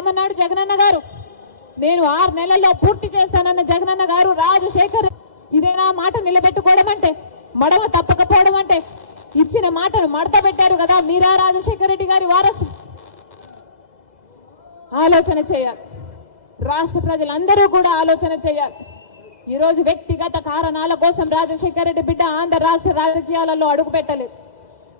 ఏమన్నాడు జగనన్న గారు? నేను ఆరు నెలల్లో పూర్తి చేస్తానన్న జగనన్న గారు రాజశేఖర్ ఇదేనా మాట నిలబెట్టుకోవడం అంటే మడమ తప్పకపోవడం అంటే ఇచ్చిన మాటను మడత పెట్టారు కదా మీరా రాజశేఖర రెడ్డి గారి వారసు? ఆలోచన చేయాలి. రాష్ట్ర ప్రజలందరూ కూడా ఆలోచన చేయాలి. ఈరోజు వ్యక్తిగత కారణాల కోసం రాజశేఖర రెడ్డి బిడ్డ ఆంధ్ర రాష్ట్ర రాజకీయాలలో అడుగు పెట్టలేదు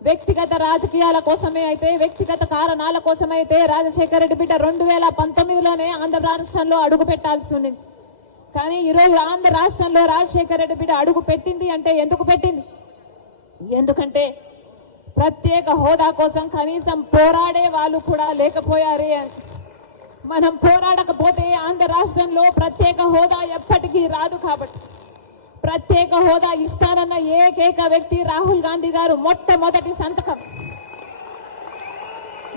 వ్యక్తిగత రాజకీయాల కోసమే అయితే వ్యక్తిగత కారణాల కోసమైతే రాజశేఖర రెడ్డి బిడ్డ రెండు వేల పంతొమ్మిదిలోనే ఆంధ్ర రాష్ట్రంలో అడుగు పెట్టాల్సి ఉంది కానీ ఈరోజు ఆంధ్ర రాష్ట్రంలో రాజశేఖర రెడ్డి బిడ్డ అడుగు పెట్టింది అంటే ఎందుకు పెట్టింది? ఎందుకంటే ప్రత్యేక హోదా కోసం కనీసం పోరాడే వాళ్ళు కూడా లేకపోయారే అని. మనం పోరాడకపోతే ఆంధ్ర రాష్ట్రంలో ప్రత్యేక హోదా ఎప్పటికీ రాదు కాబట్టి. ప్రత్యేక హోదా ఇస్తానన్న ఏకైక వ్యక్తి రాహుల్ గాంధీ గారు మొట్టమొదటి సంతకం.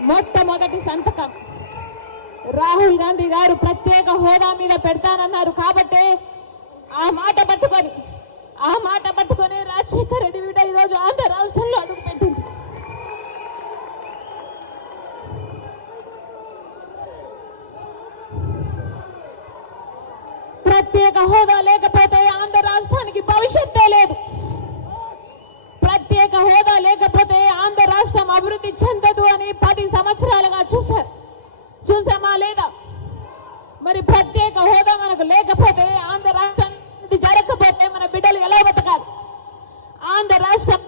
మొట్టమొదటి సంతకం. రాహుల్ గాంధీ గారు ప్రత్యేక హోదా మీద పెడతానన్నారు కాబట్టే ఆ మాట పట్టుకొని ఆ మాట పట్టుకొని రాజశేఖర రెడ్డి బిడ్డ ఈరోజు ఆంధ్ర రాష్ట్రంలో అడుగుపెట్టింది ప్రత్యేక హోదా లేకపోతే లేదు ప్రత్యేక హోదా లేకపోతే ఆంధ్ర రాష్ట్రం అభివృద్ధి చెందదు అని పది సంవత్సరాలుగా చూశారు చూసామా లేదా? మరి ప్రత్యేక హోదా మనకు లేకపోతే ఆంధ్ర రాష్ట్రం జరగకపోతే మన బిడ్డలు ఎలా బతకాలి? ఆంధ్ర రాష్ట్రం